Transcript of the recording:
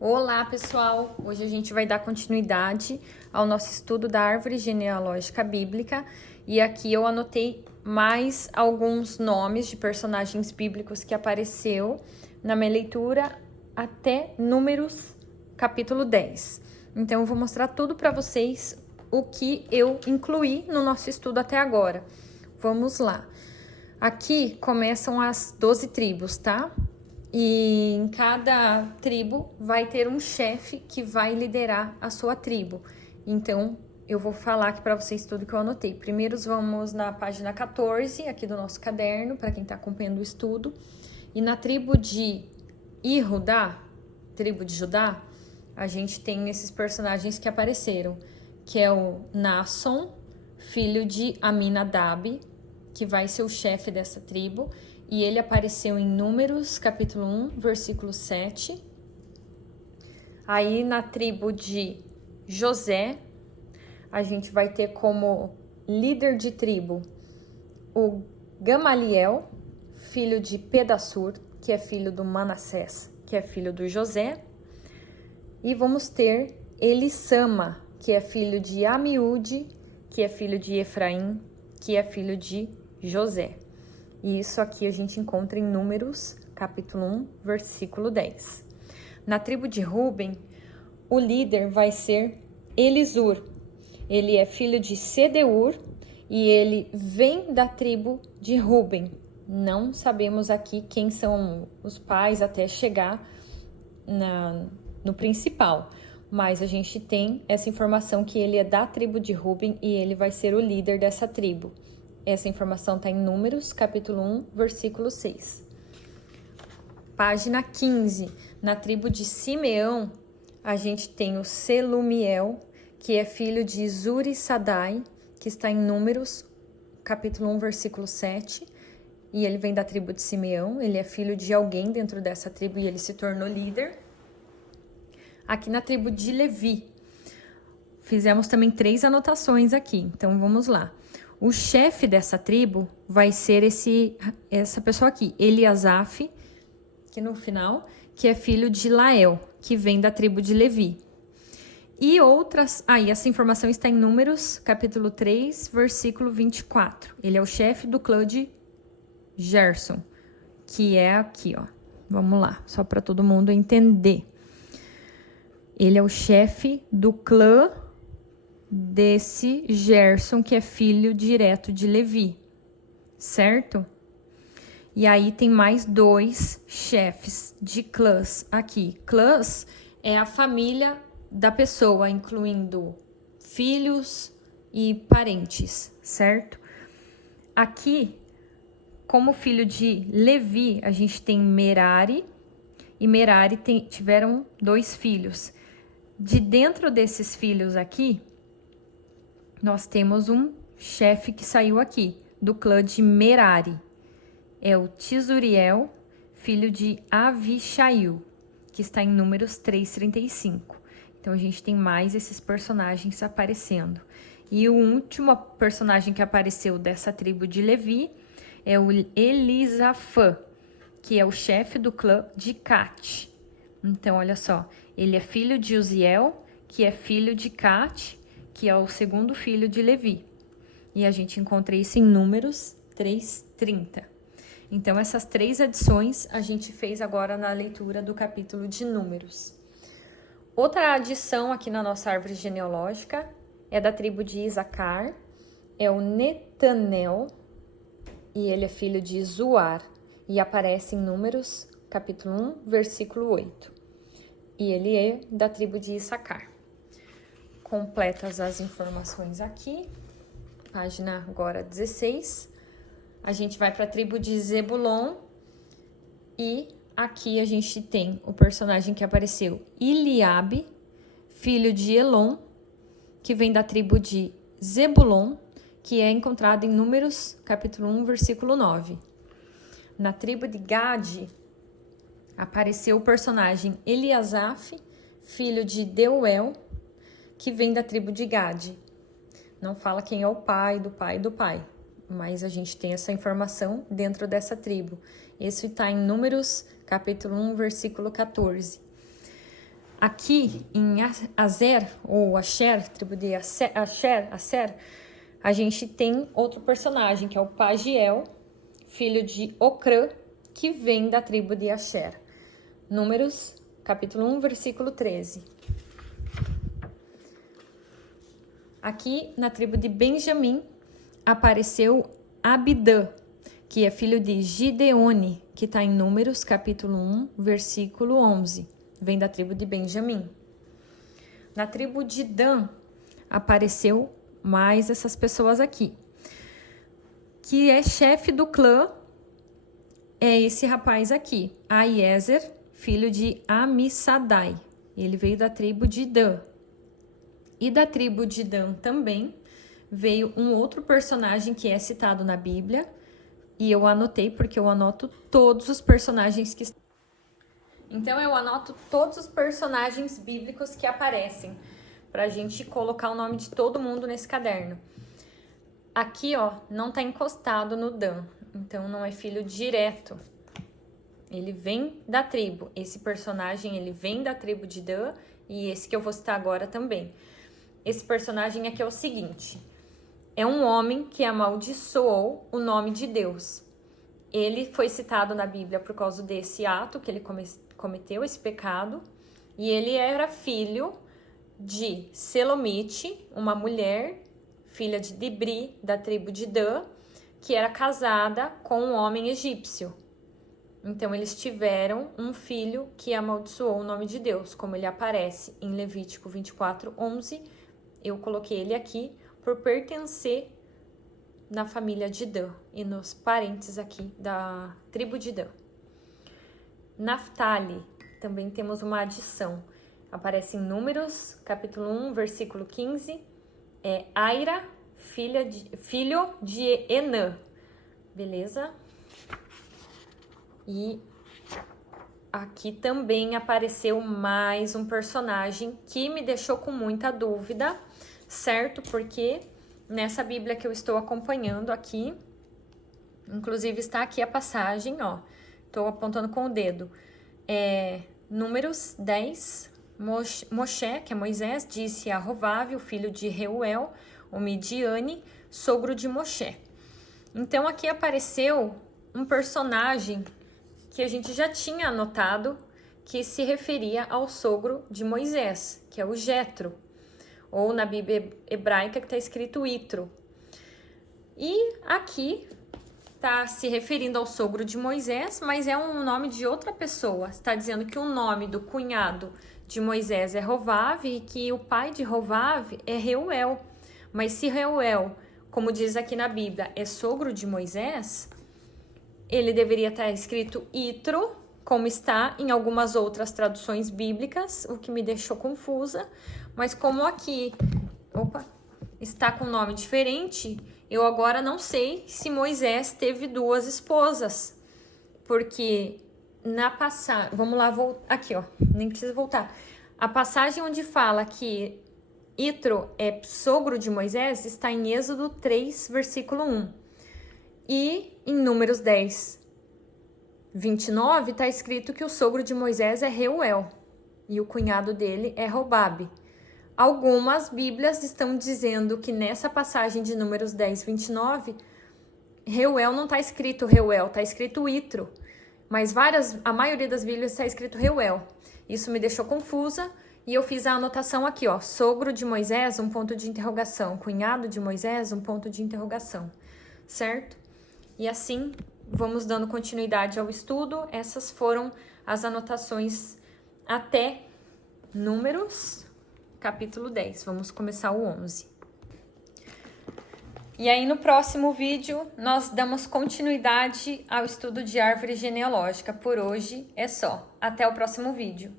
Olá, pessoal! Hoje a gente vai dar continuidade ao nosso estudo da árvore genealógica bíblica e aqui eu anotei mais alguns nomes de personagens bíblicos que apareceu na minha leitura até Números, capítulo 10. Então eu vou mostrar tudo para vocês o que eu incluí no nosso estudo até agora. Vamos lá. Aqui começam as 12 tribos, tá? E em cada tribo vai ter um chefe que vai liderar a sua tribo. Então, eu vou falar aqui para vocês tudo que eu anotei. Primeiro, vamos na página 14 aqui do nosso caderno, para quem está acompanhando o estudo. E na tribo de Judá, tribo de Judá, a gente tem esses personagens que apareceram, que é o Naasson, filho de Aminadab, que vai ser o chefe dessa tribo. E ele apareceu em Números, capítulo 1, versículo 7. Aí, na tribo de José, a gente vai ter como líder de tribo o Gamaliel, filho de Pedassur, que é filho do Manassés, que é filho do José. E vamos ter Elissama, que é filho de Amiúde, que é filho de Efraim, que é filho de José. E isso aqui a gente encontra em Números, capítulo 1, versículo 10. Na tribo de Ruben, o líder vai ser Elisur. Ele é filho de Sedeur e ele vem da tribo de Ruben. Não sabemos aqui quem são os pais até chegar no principal, mas a gente tem essa informação que ele é da tribo de Ruben e ele vai ser o líder dessa tribo. Essa informação está em Números, capítulo 1, versículo 6. Página 15. Na tribo de Simeão, a gente tem o Selumiel, que é filho de Zuri-Sadai, que está em Números, capítulo 1, versículo 7. E ele vem da tribo de Simeão, ele é filho de alguém dentro dessa tribo e ele se tornou líder. Aqui na tribo de Levi, fizemos também 3 anotações aqui, então vamos lá. O chefe dessa tribo vai ser essa pessoa aqui, Eliasaf, que no final, que é filho de Lael, que vem da tribo de Levi. E outras, essa informação está em Números, capítulo 3, versículo 24. Ele é o chefe do clã de Gerson, que é aqui, ó. Vamos lá, só para todo mundo entender. Ele é o chefe do clã desse Gerson, que é filho direto de Levi, certo? E aí tem mais 2 chefes de clãs aqui. Clãs é a família da pessoa, incluindo filhos e parentes, certo? Aqui, como filho de Levi, a gente tem Merari, e Merari tiveram 2 filhos. De dentro desses filhos aqui, nós temos um chefe que saiu aqui, do clã de Merari. É o Tisuriel, filho de Avishail, que está em Números 3:35. Então, a gente tem mais esses personagens aparecendo. E o último personagem que apareceu dessa tribo de Levi é o Elisafã, que é o chefe do clã de Cate. Então, olha só, ele é filho de Uziel, que é filho de Cate, que é o segundo filho de Levi. E a gente encontra isso em Números 3:30. Então, essas 3 adições a gente fez agora na leitura do capítulo de Números. Outra adição aqui na nossa árvore genealógica é da tribo de Isacar, é o Netanel, e ele é filho de Zuar, e aparece em Números, capítulo 1, versículo 8. E ele é da tribo de Issacar. Completas as informações aqui, página agora 16. A gente vai para a tribo de Zebulon e aqui a gente tem o personagem que apareceu, Eliabe, filho de Elon, que vem da tribo de Zebulon, que é encontrado em Números, capítulo 1, versículo 9. Na tribo de Gade, apareceu o personagem Eliasaf, filho de Deuel, que vem da tribo de Gade. Não fala quem é o pai do pai do pai, mas a gente tem essa informação dentro dessa tribo. Isso está em Números, capítulo 1, versículo 14. Aqui em Azer, ou Asher, tribo de Aser, a gente tem outro personagem, que é o Pagiel, filho de Ocrã, que vem da tribo de Asher. Números, capítulo 1, versículo 13. Aqui, na tribo de Benjamim, apareceu Abidã, que é filho de Gideone, que está em Números, capítulo 1, versículo 11. Vem da tribo de Benjamim. Na tribo de Dan, apareceu mais essas pessoas aqui. Que é chefe do clã, é esse rapaz aqui, Aiezer, filho de Amissadai. Ele veio da tribo de Dan. E da tribo de Dan também veio um outro personagem que é citado na Bíblia. E eu anotei porque eu anoto todos os personagens que estão. Então eu anoto todos os personagens bíblicos que aparecem, pra gente colocar o nome de todo mundo nesse caderno. Aqui, ó, não tá encostado no Dan, então não é filho direto. Ele vem da tribo. Esse personagem, ele vem da tribo de Dan, e esse que eu vou citar agora também. Esse personagem aqui é o seguinte: é um homem que amaldiçoou o nome de Deus. Ele foi citado na Bíblia por causa desse ato que ele cometeu, esse pecado, e ele era filho de Selomite, uma mulher, filha de Dibri, da tribo de Dan, que era casada com um homem egípcio. Então, eles tiveram um filho que amaldiçoou o nome de Deus, como ele aparece em Levítico 24, 11. Eu coloquei ele aqui por pertencer na família de Dan e nos parentes aqui da tribo de Dan. Naftali, também temos uma adição. Aparece em Números, capítulo 1, versículo 15. É Aira, filho de Enã. Beleza? E aqui também apareceu mais um personagem que me deixou com muita dúvida, certo? Porque nessa Bíblia que eu estou acompanhando aqui, inclusive está aqui a passagem, ó. Estou apontando com o dedo. Números 10, Moshe, que é Moisés, disse a Rovav, o filho de Reuel, o Midiane, sogro de Moshe. Então aqui apareceu um personagem que a gente já tinha anotado, que se referia ao sogro de Moisés, que é o Jetro, ou na Bíblia hebraica que está escrito Itro. E aqui está se referindo ao sogro de Moisés, mas é um nome de outra pessoa. Está dizendo que o nome do cunhado de Moisés é Rovav e que o pai de Rovav é Reuel. Mas se Reuel, como diz aqui na Bíblia, é sogro de Moisés, ele deveria estar escrito Itro, como está em algumas outras traduções bíblicas, o que me deixou confusa. Mas como aqui está com nome diferente, eu agora não sei se Moisés teve duas esposas. Porque na passagem... Vamos lá, aqui, ó. Nem precisa voltar. A passagem onde fala que Itro é sogro de Moisés está em Êxodo 3, versículo 1. E em Números 10, 29, está escrito que o sogro de Moisés é Reuel e o cunhado dele é Robabe. Algumas Bíblias estão dizendo que nessa passagem de Números 10, 29, Reuel não está escrito Reuel, está escrito Itro. Mas a maioria das Bíblias está escrito Reuel. Isso me deixou confusa e eu fiz a anotação aqui, ó. Sogro de Moisés, um ponto de interrogação. Cunhado de Moisés, um ponto de interrogação. Certo? E assim, vamos dando continuidade ao estudo. Essas foram as anotações até Números, capítulo 10. Vamos começar o 11. E aí, no próximo vídeo, nós damos continuidade ao estudo de árvore genealógica. Por hoje é só. Até o próximo vídeo.